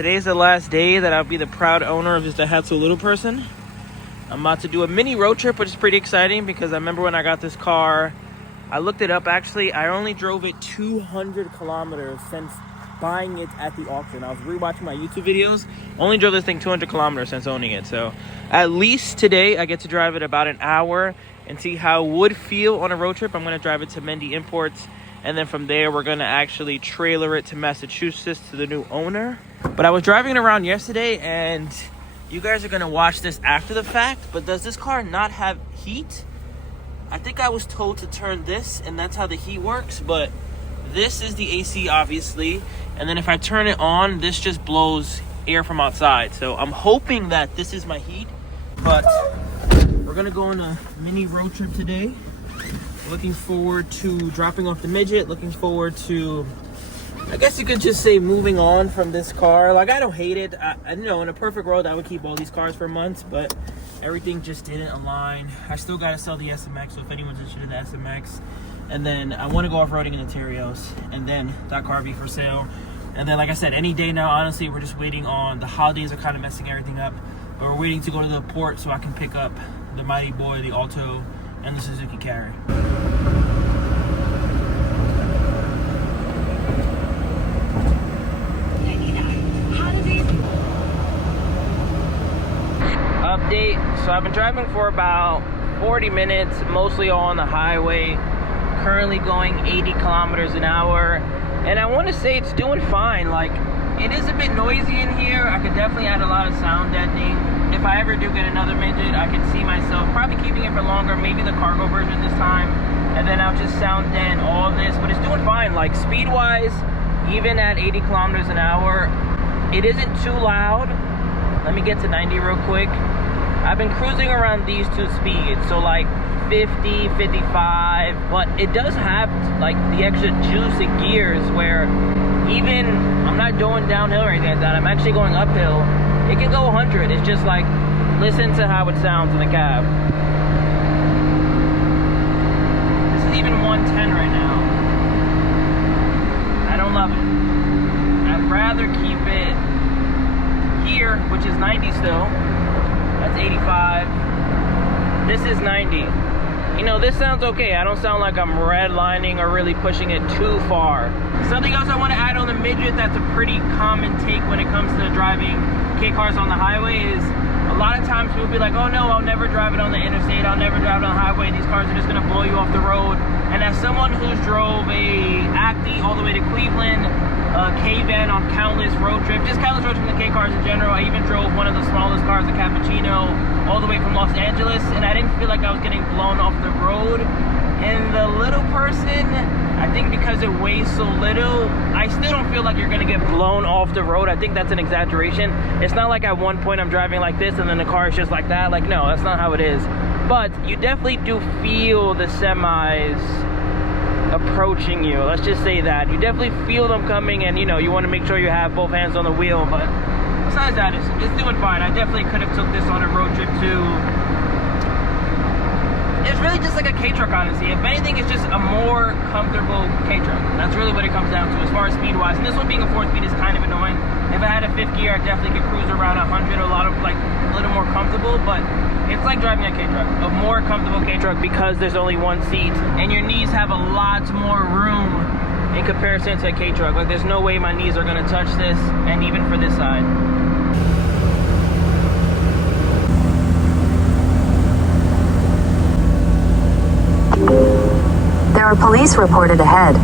today's the last day that I'll be the proud owner of this Daihatsu little person. I'm about to do a mini road trip, which is pretty exciting because I remember when I got this car, I looked it up. Actually, I only drove it 200 kilometers since buying it at the auction. I was rewatching my YouTube videos. Only drove this thing 200 kilometers since owning it. So at least today I get to drive it about an hour and see how it would feel on a road trip. I'm going to drive it to Mendy Imports. And then from there, we're going to actually trailer it to Massachusetts to the new owner. But I was driving it around yesterday, and you guys are going to watch this after the fact. But does this car not have heat? I think I was told to turn this, and that's how the heat works. But this is the AC, obviously. And then if I turn it on, this just blows air from outside. So I'm hoping that this is my heat. But we're going to go on a mini road trip today. Looking forward to dropping off the Midget. Looking forward to, I guess you could just say, moving on from this car. Like, I don't hate it. I know in a perfect world I would keep all these cars for months, but everything just didn't align. I still got to sell the SMX, so if anyone's interested in the SMX. And then I want to go off-roading in the Terios, and then that car be for sale. And then, like I said, any day now, honestly, we're just waiting on, the holidays are kind of messing everything up, but we're waiting to go to the port so I can pick up the Mighty Boy, the Alto, and the Suzuki Carry. Update. So I've been driving for about 40 minutes, mostly all on the highway. Currently going 80 kilometers an hour. And I want to say it's doing fine. Like, it is a bit noisy in here. I could definitely add a lot of sound deadening. If I ever do get another Midget, I can see myself probably keeping it for longer, maybe the cargo version this time, and then I'll just sound deaden all of this. But it's doing fine. Like, speed-wise, even at 80 kilometers an hour, it isn't too loud. Let me get to 90 real quick. I've been cruising around these two speeds, so like 50, 55, but it does have like the extra juice in gears where even I'm not going downhill or anything like that. I'm actually going uphill. It can go 100. It's just like, listen to how it sounds in the cab. This is even 110 right now. I don't love it. I'd rather keep it here, which is 90 still. That's 85. This is 90. You know, this sounds okay. I don't sound like I'm redlining or really pushing it too far. Something else I want to add on the Midget that's a pretty common take when it comes to driving K cars on the highway is a lot of times people be like, oh no, I'll never drive it on the interstate, I'll never drive it on the highway, these cars are just gonna blow you off the road. And as someone who's drove a Acty all the way to Cleveland, a K-Van on countless road trips, just countless road trips in the K cars in general. I even drove one of the smallest cars, a Cappuccino, all the way from Los Angeles, and I didn't feel like I was getting blown off the road. And the little person, I think because it weighs so little, I still don't feel like you're gonna get blown off the road. I think that's an exaggeration. It's not like at one point I'm driving like this and then the car is just like that. Like, no, that's not how it is. But you definitely do feel the semis approaching you. Let's just say that. You definitely feel them coming, and you know, you want to make sure you have both hands on the wheel. But besides that, it's doing fine. I definitely could have took this on a road trip too. It's really just like a K-Truck, honestly. If anything, it's just a more comfortable K-Truck. That's really what it comes down to as far as speed-wise. And this one being a 4-speed is kind of annoying. If I had a 5th gear, I definitely could cruise around 100, a little more comfortable. But it's like driving a K-Truck, a more comfortable K-Truck because there's only one seat. And your knees have a lot more room in comparison to a K-Truck. Like, there's no way my knees are going to touch this, and even for this side. There are police reported ahead.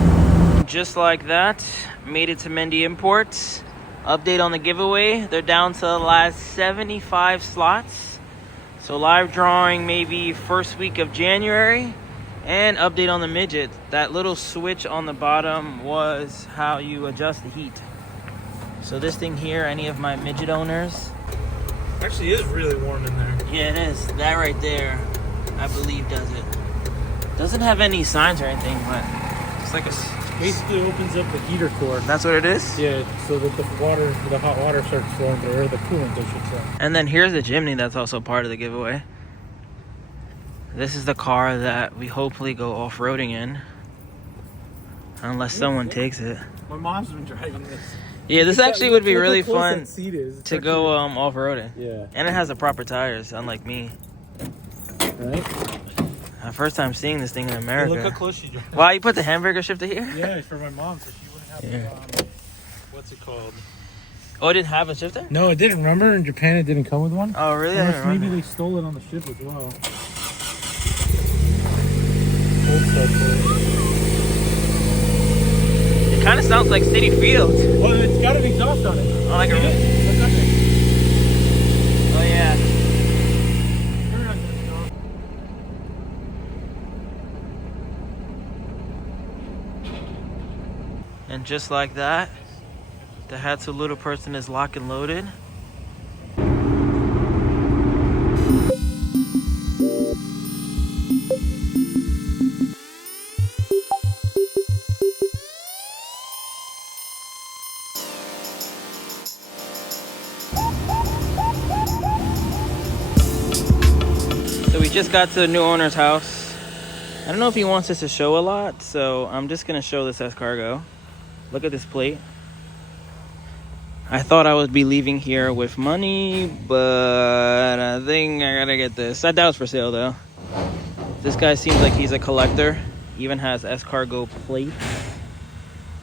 Just like that, made it to Mendy Imports. Update on the giveaway. They're down to the last 75 slots. So live drawing maybe first week of January. And update on the Midget. That little switch on the bottom was how you adjust the heat. So this thing here, any of my Midget owners. Actually, it is really warm in there. Yeah, it is. That right there, I believe, does it. Doesn't have any signs or anything, but it's like basically opens up the heater core. That's what it is? Yeah, so that the hot water starts flowing through, or the coolant, I should say. And then here's the chimney that's also part of the giveaway. This is the car that we hopefully go off-roading in. Unless someone takes it. My mom's been driving this. Yeah, this actually would be really Look how close fun that seat is. It's to actually- go off-roading. Yeah. And it has the proper tires, unlike me. Right? First time seeing this thing in Hey, America. look how close she drives. Wow, you put the hamburger shifter here? Yeah, for my mom, so she wouldn't have what's it called? Oh, it didn't have a shifter? No, it didn't. Remember in Japan it didn't come with one? Oh, really? Unless maybe they stole it on the ship as well. Old stuff. It kind of sounds like City Field. Well, it's got an exhaust on it. Oh, like a... Look up there. Oh, yeah. Turn on the exhaust. And just like that, the Daihatsu little person is locked and loaded. So we just got to the new owner's house. I don't know if he wants us to show a lot, so I'm just gonna show this as cargo. Look at this plate. I thought I would be leaving here with money, but I think I gotta get this. I doubt it's for sale though. This guy seems like he's a collector. Even has S-Cargo plates.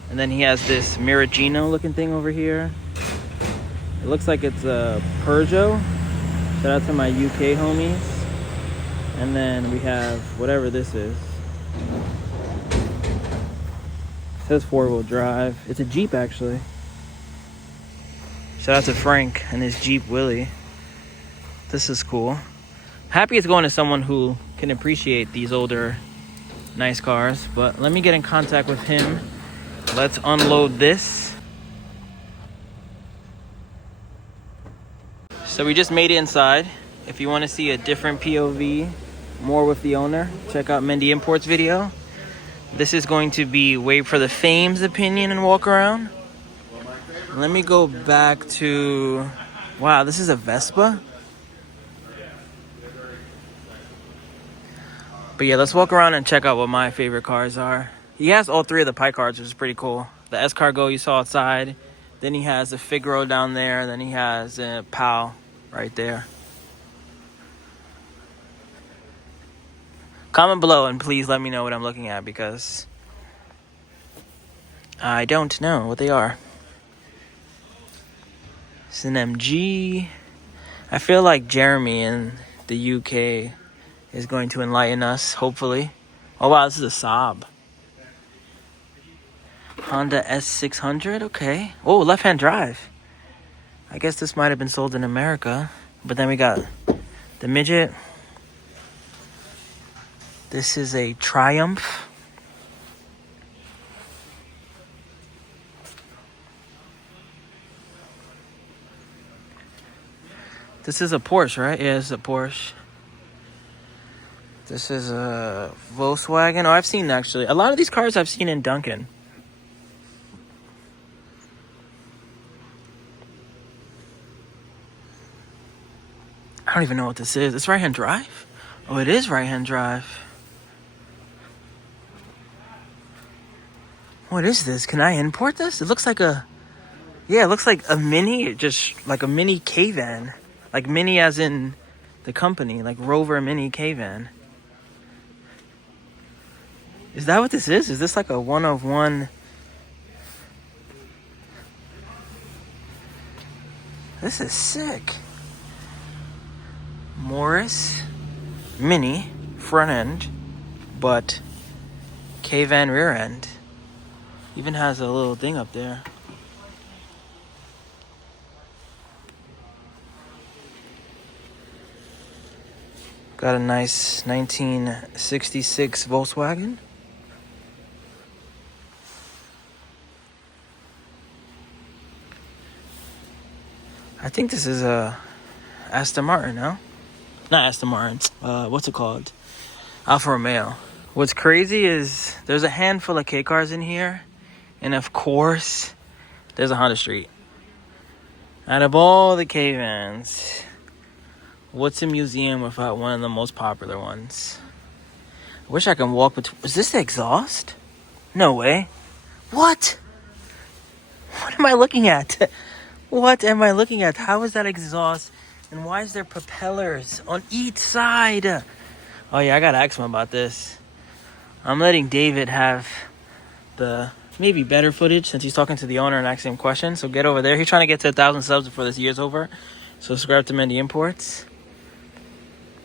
And then he has this Miragino looking thing over here. It looks like it's a Peugeot. Shout out to my UK homies. And then we have whatever this is. It says 4-wheel drive. It's a Jeep actually. Shout out to Frank and his Jeep Willie. This is cool. Happy it's going to someone who can appreciate these older nice cars. But let me get in contact with him. Let's unload this. So we just made it inside. If you want to see a different POV, more with the owner, check out Mendy Imports video. This is going to be WayBeforeTheFame's opinion and walk around. Let me go back to... Wow, this is a Vespa? But yeah, let's walk around and check out what my favorite cars are. He has all three of the Pike cars, which is pretty cool. The S-Cargo you saw outside. Then he has a Figaro down there. Then he has a PAL right there. Comment below and please let me know what I'm looking at because I don't know what they are. It's an MG. I feel like Jeremy in the UK is going to enlighten us, hopefully. Oh wow, this is a Saab. Honda S600, okay. Oh, left-hand drive. I guess this might have been sold in America. But then we got the Midget. This is a Triumph. This is a Porsche, right? Yeah, it's a Porsche. This is a Volkswagen. Oh, I've seen actually. A lot of these cars I've seen in Duncan. I don't even know what this is. It's right-hand drive? Oh, it is right-hand drive. What is this? Can I import this? It looks like a... Yeah, it looks like a mini, just like a mini K-van. Like mini as in the company, like Rover Mini K-van. Is that what this is? Is this like a one-of-one? This is sick. Morris Mini front end, but K-van rear end. Even has a little thing up there. Got a nice 1966 Volkswagen. I think this is a Aston Martin, no? Not Aston Martin. What's it called? Alfa Romeo. What's crazy is there's a handful of K cars in here, and of course, there's a Honda Street. Out of all the K vans, what's a museum without one of the most popular ones? I wish I could walk between. Is this the exhaust? No way. What? What am am I looking at? What am I looking at? How is that exhaust? And why is there propellers on each side? Oh yeah, I gotta ask him about this. I'm letting David have the maybe better footage since he's talking to the owner and asking him questions. So get over there. He's trying to get to 1,000 subs before this year's over. So subscribe to Mendy Imports.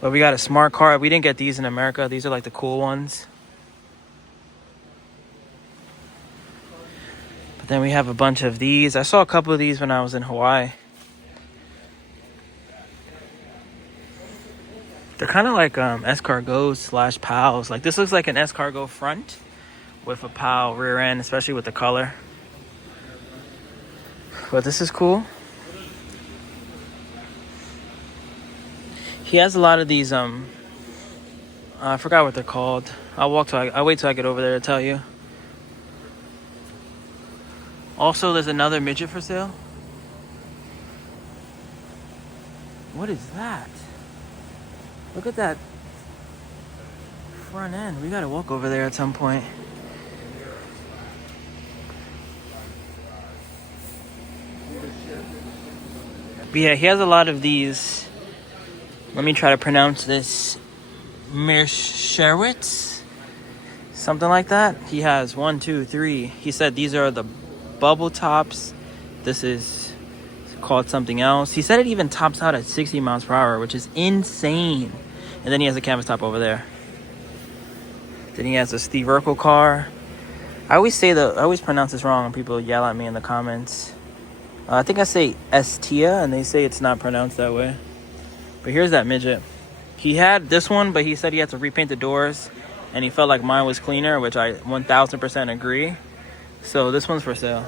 But we got a smart car. We didn't get these in America. These are like the cool ones. But then we have a bunch of these. I saw a couple of these when I was in Hawaii. They're kind of like escargots / pals. Like this looks like an escargot front with a pal rear end, especially with the color. But this is cool. He has a lot of these I forgot what they're called. I'll wait till I get over there to tell you. Also, there's another midget for sale. What is that? Look at that front end. We gotta walk over there at some point. But yeah, he has a lot of these. Let me try to pronounce this. Merscherwitz? Something like that. He has 1, 2, 3. He said these are the bubble tops. This is called something else. He said it even tops out at 60 miles per hour, which is insane. And then he has a canvas top over there. Then he has a Steve Urkel car. I always pronounce this wrong and people yell at me in the comments. I think I say Estia and they say it's not pronounced that way. But here's that midget. He had this one, but he said he had to repaint the doors and he felt like mine was cleaner, which I 1000% agree. So this one's for sale.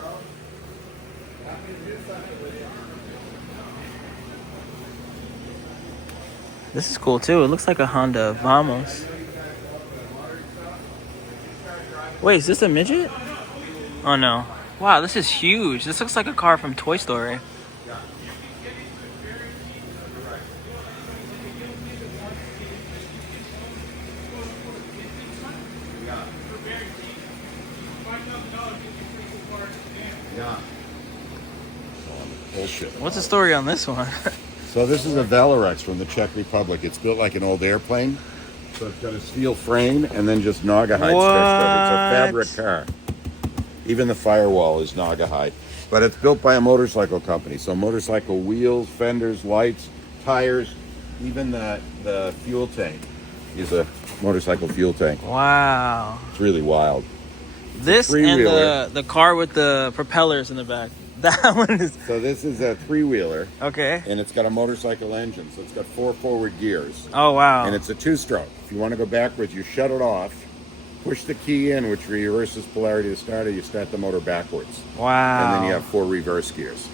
This is cool too. It looks like a Honda Vamos. Wait, is this a midget? Oh no. Wow, this is huge. This looks like a car from Toy Story. Bullshit. What's the story on this one? So this is a Velarex from the Czech Republic. It's built like an old airplane. So it's got a steel frame and then just Naugahyde stretched over. It's a fabric car. Even the firewall is Naugahyde. But it's built by a motorcycle company. So motorcycle wheels, fenders, lights, tires, even the fuel tank is a motorcycle fuel tank. Wow. It's really wild. This and the car with the propellers in the back. That one is... So this is a three-wheeler. Okay. And it's got a motorcycle engine. So it's got 4 forward gears. Oh, wow. And it's a 2-stroke. If you want to go backwards, you shut it off, push the key in, which reverses polarity to start it. You start the motor backwards. Wow. And then you have 4 reverse gears.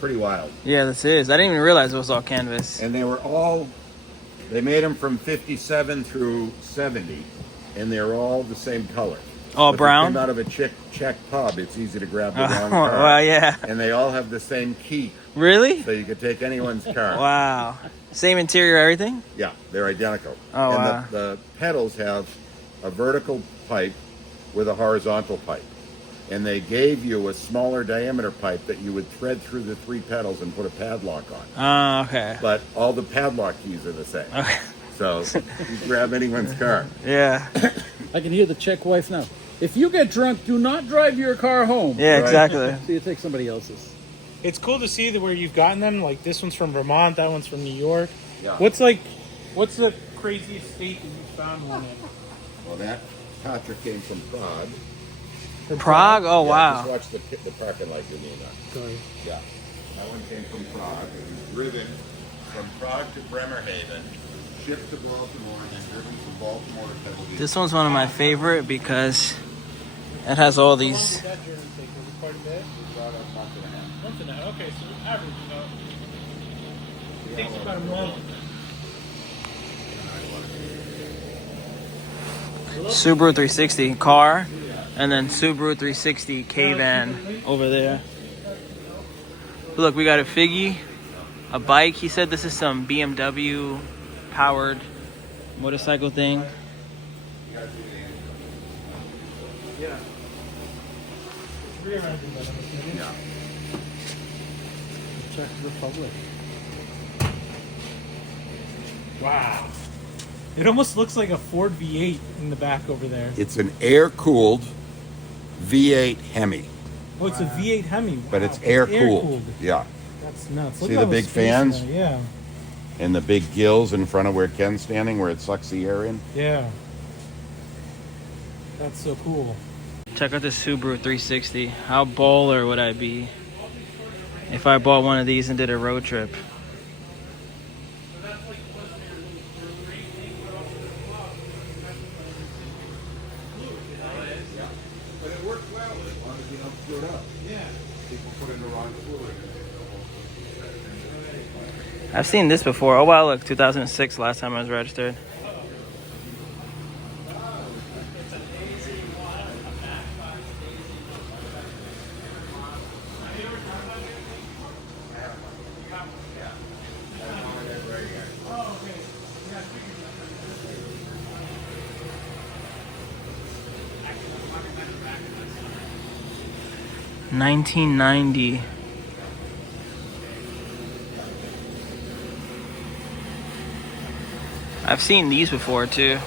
Pretty wild. Yeah, this is. I didn't even realize it was all canvas. And they made them from 57 through 70. And they're all the same color. All But brown? They came out of a Czech pub. It's easy to grab the wrong car. Well, yeah. And they all have the same key. Really? So you could take anyone's car. Wow. Same interior, everything? Yeah, they're identical. Oh, and wow. the pedals have a vertical pipe with a horizontal pipe. And they gave you a smaller diameter pipe that you would thread through the 3 pedals and put a padlock on. Oh, okay. But all the padlock keys are the same. Okay. So you grab anyone's car. Yeah. I can hear the Czech wife now. If you get drunk, do not drive your car home. Yeah, Right. exactly. So you take somebody else's. It's cool to see where you've gotten them. Like this one's from Vermont, that one's from New York. Yeah. What's the craziest state that you found one in? Well, that Tatra came from Prague. Prague? Oh, Yeah, wow. Just watch the parking light you mean that. Sorry. Yeah. That one came from Prague. It was driven from Prague to Bremerhaven, shipped to Baltimore, and then driven from Baltimore to Tel Aviv. This one's one of my favorite because it has all these. How long did that journey take? Was it quite a bit? About a month and a half. Month and a half. Okay, so average, it takes about a month. Subaru 360 car, and then Subaru 360 K-Van over there. Look, we got a Figgy, a bike. He said this is some BMW powered motorcycle thing. Yeah. It's rear engine, but I'm assuming. Yeah. Czech Republic. Wow. It almost looks like a Ford V8 in the back over there. It's an air-cooled V8 Hemi, Oh, it's a V8 Hemi. Wow. but it's air-cooled. Yeah. That's nuts. See at the all big space fans? in there. And the big gills in front of where Ken's standing, where it sucks the air in. Yeah. Yeah. That's so cool. Check out this Subaru 360. How baller would I be if I bought one of these and did a road trip? But it works well as long as you don't screw it up. Yeah. People put in the wrong fluid. I've seen this before. Oh wow, look, 2006 last time I was registered. $19.90. I've seen these before too.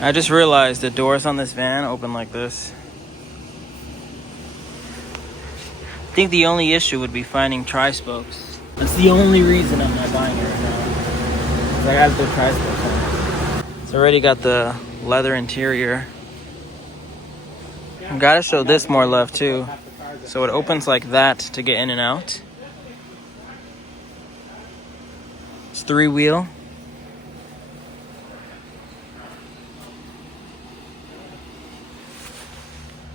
I just realized the doors on this van open like this. I think the only issue would be finding tri-spokes. That's the only reason I'm not buying it right now. 'Cause I gotta put tri-spokes on it. It's already got the leather interior. Gotta show this more love too. So it opens like that to get in and out. It's 3-wheel.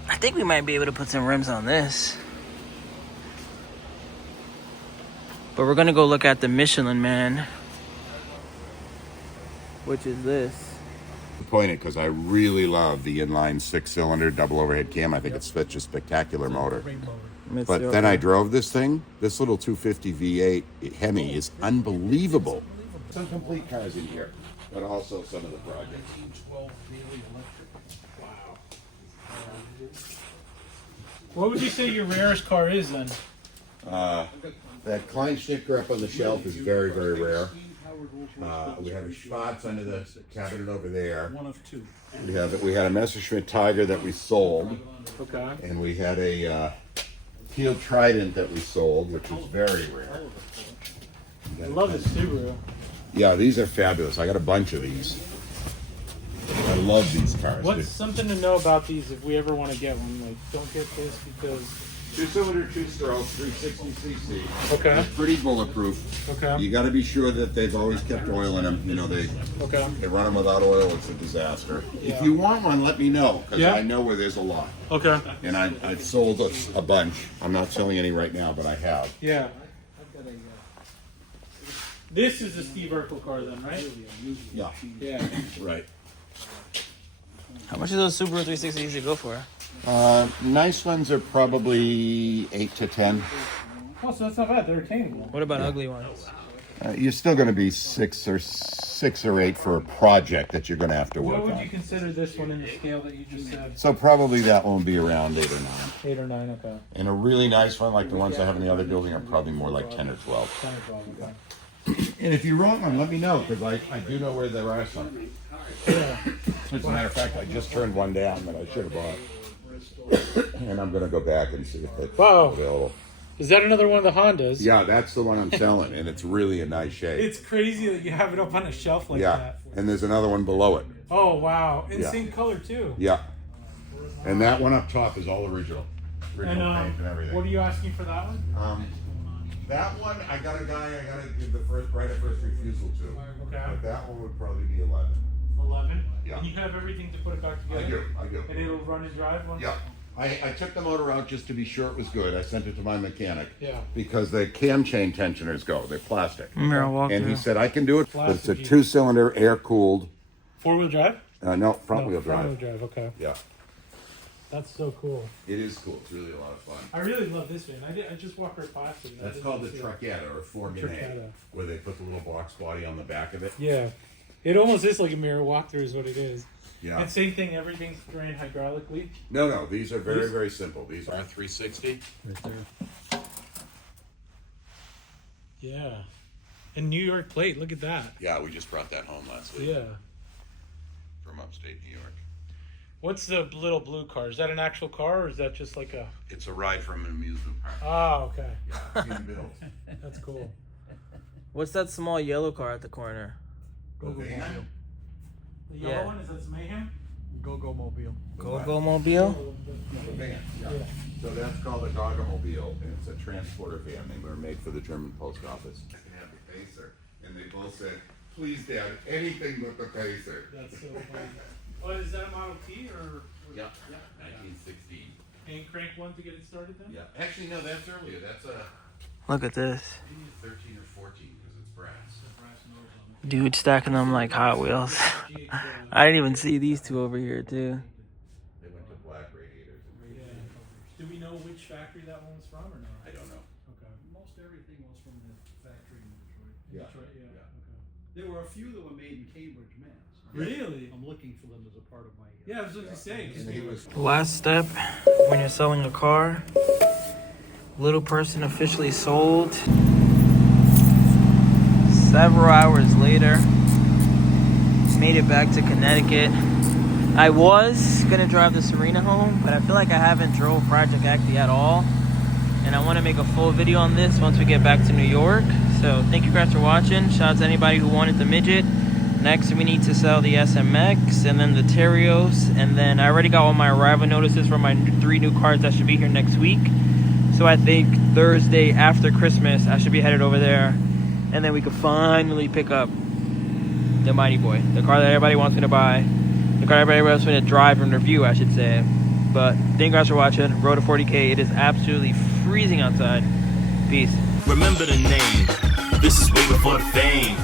I think we might be able to put some rims on this. But we're gonna go look at the Michelin Man, which is this. Disappointed because I really love the inline 6-cylinder double overhead cam. I think it's such a spectacular motor. But then I drove this thing. This little 250 V8 Hemi is unbelievable. Some complete cars in here, but also some of the projects. What would you say your rarest car is then? That Kleinschnicker up on the shelf is very, very rare. We have a Schwarz under the cabinet over there. One of two. We had a Messerschmitt Tiger that we sold, Okay. and we had a Teal Trident that we sold, which was very rare. I love the Subaru. Yeah, these are fabulous. I got a bunch of these. I love these cars. What's something to know about these if we ever want to get one? Like, don't get this because... 2-cylinder, 2-stroke, 360cc. Okay. It's pretty bulletproof. Okay. You got to be sure that they've always kept oil in them. You know, they run them without oil. It's a disaster. Yeah. If you want one, let me know, because Yeah. I know where there's a lot. Okay. And I've sold a bunch. I'm not selling any right now, but I have. Yeah. This is the Steve Urkel car then, right? Yeah. Yeah. Right. How much do those Subaru 360 usually go for? Nice ones are probably 8 to 10. Oh, so that's not bad. They're attainable. What about ugly ones? You're still going to be 6 or 8 for a project that you're going to have to work What would on. you consider this one in the scale that you just said? So probably that one will be around 8 or 9. 8 or 9, okay. And a really nice one like the ones I have in the other building are probably more like 10 or 12. 10 or 12, okay. And if you're wrong one, let me know, because I do know where there are some. As a matter of fact, I just turned one down that I should have bought. And I'm going to go back and see if it's Wow. available. Is that another one of the Hondas? Yeah, that's the one I'm selling, and it's really a nice shape. It's crazy that you have it up on a shelf like Yeah, that. and there's another one below it. Oh, wow. And Yeah. same color, too. Yeah. And that one up top is all original. And Original paint and everything. what are you asking for that one? That one, I got a guy I got to give the right of first refusal to. Okay. But that one would probably be 11. 11? Yeah. And you have everything to put it back together? I do. And it'll run and drive once? Yeah. I took the motor out just to be sure it was good. I sent it to my mechanic. Yeah. Because the cam chain tensioners go. They're plastic. Remember I walked And he through. said, I can do it. But it's a Plastic. 2-cylinder, air-cooled. 4-wheel drive? No, front-wheel Front-wheel drive. drive, okay. Yeah. That's so cool. It is cool. It's really a lot of fun. I really love this van. I just walked right past it. That's called the Trucketta or Formula Trucketta. where they put the little box body on the back of it. Yeah. It almost is like a mirror walkthrough is what it is. Yeah. And same thing, everything's ran hydraulically. No, these are very, very simple. These are 360. Right there. Yeah. And New York plate, look at that. Yeah, we just brought that home last week Yeah. from upstate New York. What's the little blue car? Is that an actual car or is that just like a... It's a ride from an amusement park. Oh, okay. Yeah, being built. That's cool. What's that small yellow car at the corner? The van? The yellow Yeah. one, is that Mayhem? Go Mobile. Go Mobile? The van, yeah. So that's called a Gogomobile, and it's a transporter van. They were made for the German post office. They have the Pacer, and they both said, "Please, Dad, anything but the Pacer." That's so funny. Oh, is that a Model T or? Yeah, 1916. And crank one to get it started then? Yeah, actually, no, that's earlier. That's a Look at this. maybe a 13 or 14 because it's brass. Dude stacking them like Hot Wheels. I didn't even see these two over here, too. They went to black radiators. Yeah. Do we know which factory that one was from or not? I don't know. Okay. Most everything was from the factory in Detroit. Yeah. Detroit, yeah. Okay. There were a few that were made in Cambridge, Mass. Really? I'm looking for them as a part of my. Yeah, I was going to say. And he was Last step when you're selling a car. Little person officially sold. Several hours later, made it back to Connecticut. I was gonna drive the Serena home, but I feel like I haven't drove Project Acty at all. And I wanna make a full video on this once we get back to New York. So thank you guys for watching. Shout out to anybody who wanted the Midget. Next, we need to sell the SMX and then the Terios. And then I already got all my arrival notices for my 3 new cars that should be here next week. So I think Thursday after Christmas, I should be headed over there. And then we could finally pick up the Mighty Boy. The car that everybody wants me to buy. The car everybody wants me to drive and review, I should say. But thank you guys for watching. Road to 40K. It is absolutely freezing outside. Peace. Remember the name. This is way before the fame.